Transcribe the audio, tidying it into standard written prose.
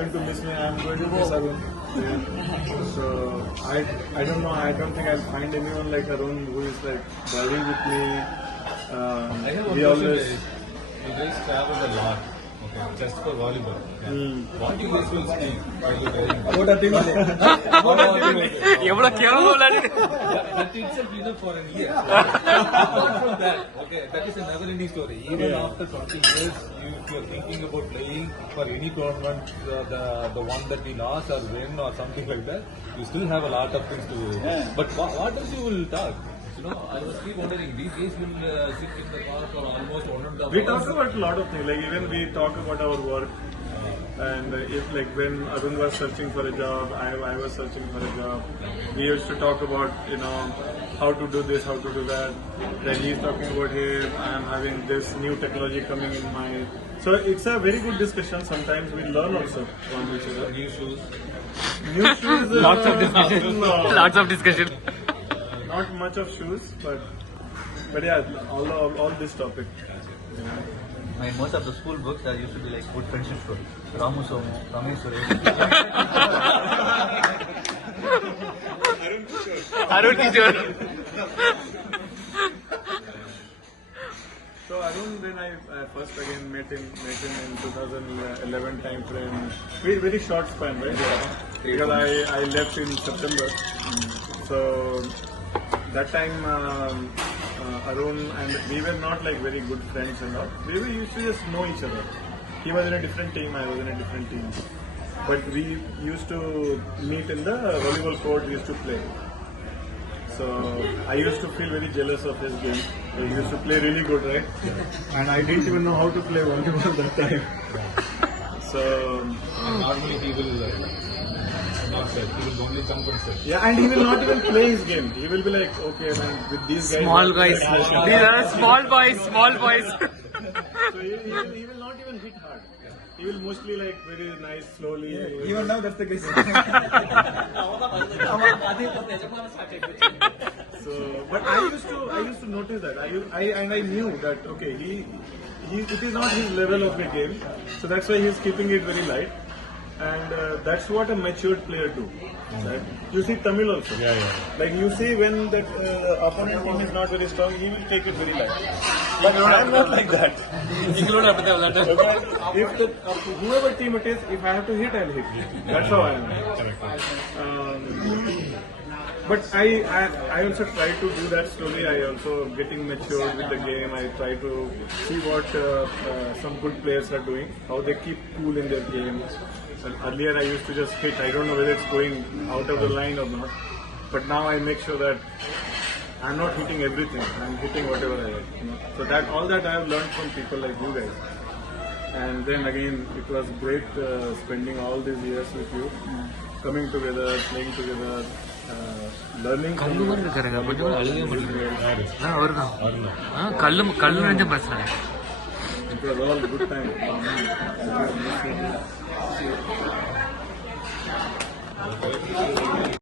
going to miss me. I'm going to miss Arun. Yeah. So I don't know. I don't think I'll find anyone like Arun who is like buddy with me. I have one We question. always. You guys travel a lot. Okay, just for volleyball. What do you guys will speak while you're training? எவ்வளவு கேவலமா விளையாடு That itself enough for a year. Apart from that, okay, that is a never-ending story. Even after 20 years, if you're thinking about playing for any tournament, the one that we lost or win or something like that, you still have a lot of things to do. But what else you will talk? You know, I was keep wondering, these days will sit in the park or almost one of the We talk about a lot of things. Like even we talk about our work. And if like when Arun was searching for a job, I was searching for a job. We used to talk about how to do this, how to do that. Then he's talking about hey, I am having this new technology coming in my. So it's a very good discussion. Sometimes we learn also from each other. new shoes. New shoes. lots of discussion No, lots of discussion not much of shoes, but yeah, all this topic. Most of the school books are used to be like good friendship stories. Ramu Somu, Ramesh Suresh. Arun Kishore. So Arun, when I first again met him in 2011 time frame, very short span, right? Because I left in September. So that time Arun and we were not like very good friends and all. We used to just know each other. He was in a different team, I was in a different team. But we used to meet in the volleyball court, we used to play. So I used to feel very jealous of his game. He used to play really good, right? And I didn't even know how to play volleyball that time. So Normally he will not set. He will only come from set. yeah, and he will not even play his game. He will be like, okay, man, with these guys. Small guys. These are small boys. So he will not even hit hard. He will mostly like very nice, slowly. Even now that's the case. So, but I used to notice that. I knew that okay, it is not his level of the game, so that's why he's keeping it very light, and that's what a matured player do. Right? You see Tamil also. Like you see when that opponent team is not very strong, he will take it very light. But I'm not like that. If whoever team it is, if I have to hit, I'll hit. That's how I am. But I also try to do that slowly. I also getting matured with the game. I try to see what some good players are doing, how they keep cool in their game. And earlier I used to just hit. I don't know whether it's going out of the line or not. But now I make sure that I'm not hitting everything. I'm hitting whatever I like. So that all that I have learned from people like you guys. And then again, it was great spending all these years with you, coming together, playing together, learning. கல்லு மாதிரி இருக்காருங்க கொஞ்சம் அழுகவே முடியல அவருதான் கல்லு கல்லு நினைச்ச பேசுறாங்க It was all good time.